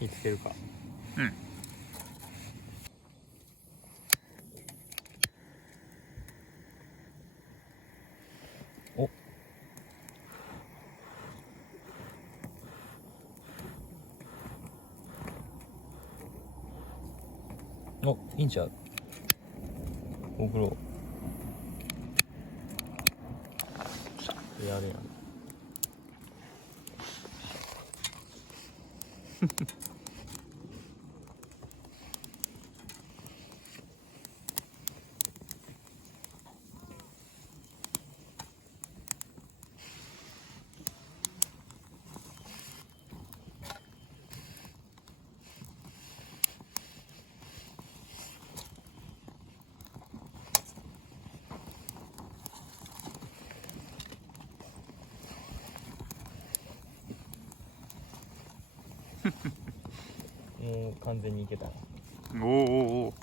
見つけるか。うん。いいんちゃう。送ろう。やるやん。もう完全にいけた。おおおお。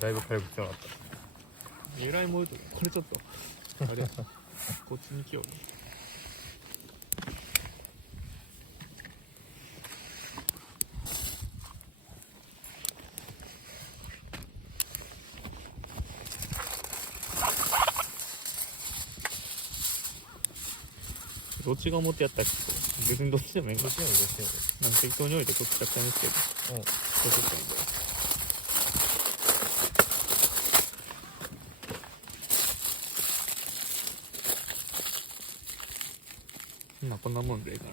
だいぶ軽く強かった。由来もこれちょっとあれこっちに来ようね。どっちが思ってやったっけ。別にどっちでもいい。どっちでもいい、どっちでもいい。なんか適当に置いてこっちかったんですけど、うん。そうするといいんだよ。こんなもんでいいかな。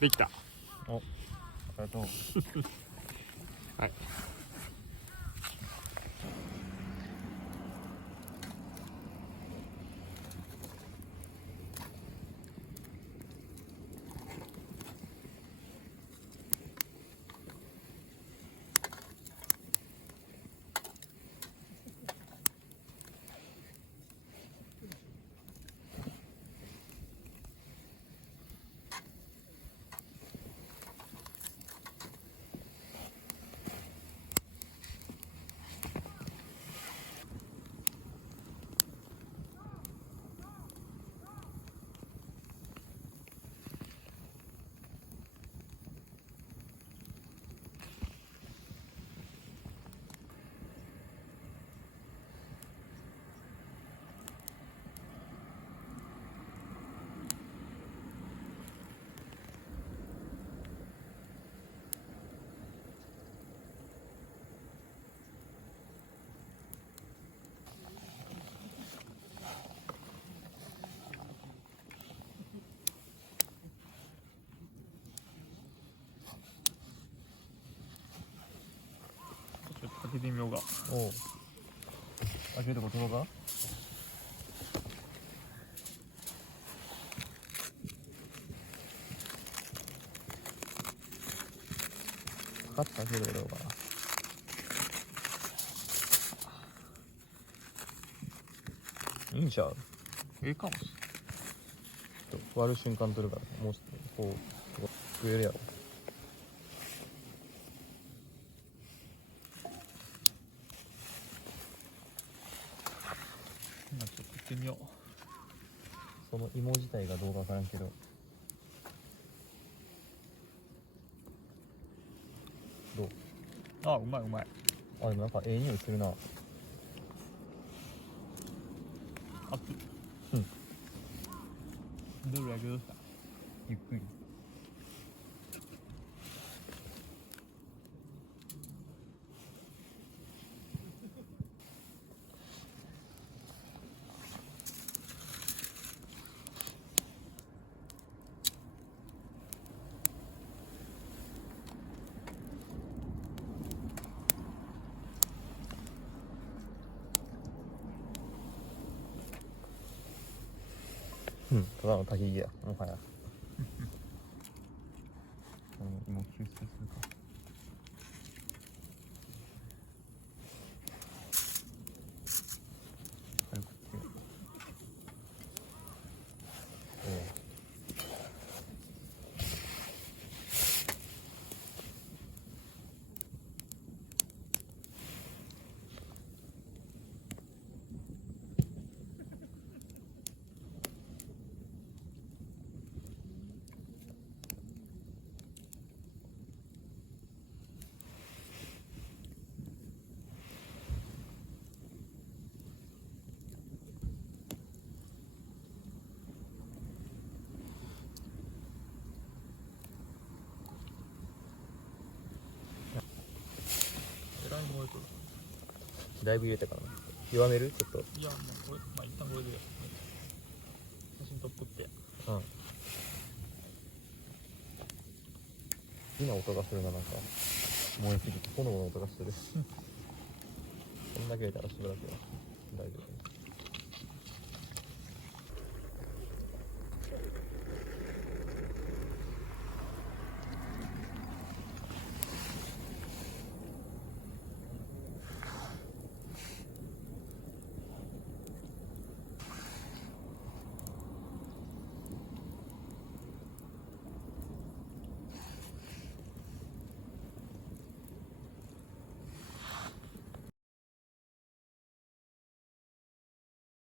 できた。お、ありがとう。はい。ちょっと開けてみようか。おう。開けるとこ届かん？パカッと開けるとこどうかな。いいんちゃう？いいかもし割る瞬間取るから、もうこう食えるやろ。今ちょっと食ってみよう。その芋自体がどうかわからんけど、どう？あ、うまいうまい。あ、でもなんかええ匂いするな。熱い。うん。どれだけどうした？ゆっくり。うん、ただの焚き木や、もはや。芋抽出するか。軽くつける。えらい燃えとる。だいぶ入れたかな。弱める？ちょっと。いや、もうこれ、まあ一旦これで写真撮っとって。うん。好きな音がするな、なんか。燃えすぎて炎の音がする。こんだけ入れたらしばらくは大丈夫。